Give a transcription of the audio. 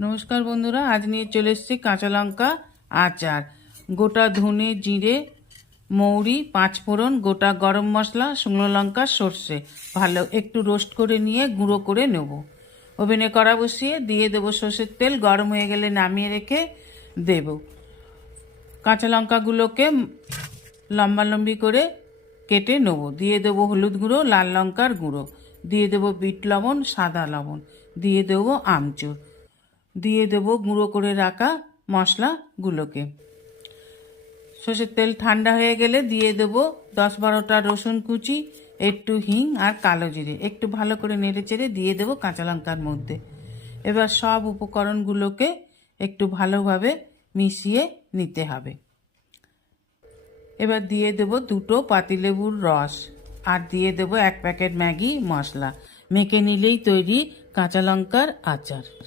নমস্কার বন্ধুরা, আজ নিয়ে চলে এসেছি কাঁচা লঙ্কা আচার। গোটা ধনে, জিরে, মৌরি, পাঁচফোড়ন, গোটা গরম মশলা, শুকনো লঙ্কা, সর্ষে ভালো একটু রোস্ট করে নিয়ে গুঁড়ো করে নেব। ওভেনে কড়া বসিয়ে দিয়ে দেবো সর্ষের তেল। গরম হয়ে গেলে নামিয়ে রেখে দেব। কাঁচা লঙ্কাগুলোকে লম্বা লম্বি করে কেটে নেব। দিয়ে দেবো হলুদ গুঁড়ো, লাল লঙ্কার গুঁড়ো, দিয়ে দেবো বিট লবণ, সাদা লবণ, দিয়ে দেবো আমচুর, দিয়ে দেবো গুঁড়ো করে রাখা মশলাগুলোকে। সর্ষের তেল ঠান্ডা হয়ে গেলে দিয়ে দেবো 10-12টা রসুন কুচি, একটু হিং আর কালো জিরে। একটু ভালো করে নেড়ে চেড়ে দিয়ে দেবো কাঁচা লঙ্কার মধ্যে। এবার সব উপকরণগুলোকে একটু ভালোভাবে মিশিয়ে নিতে হবে। এবার দিয়ে দেবো 2টো পাতিলেবুর রস আর দিয়ে দেবো 1 প্যাকেট ম্যাগি মশলা। মেখে নিলেই তৈরি কাঁচা লঙ্কার আচার।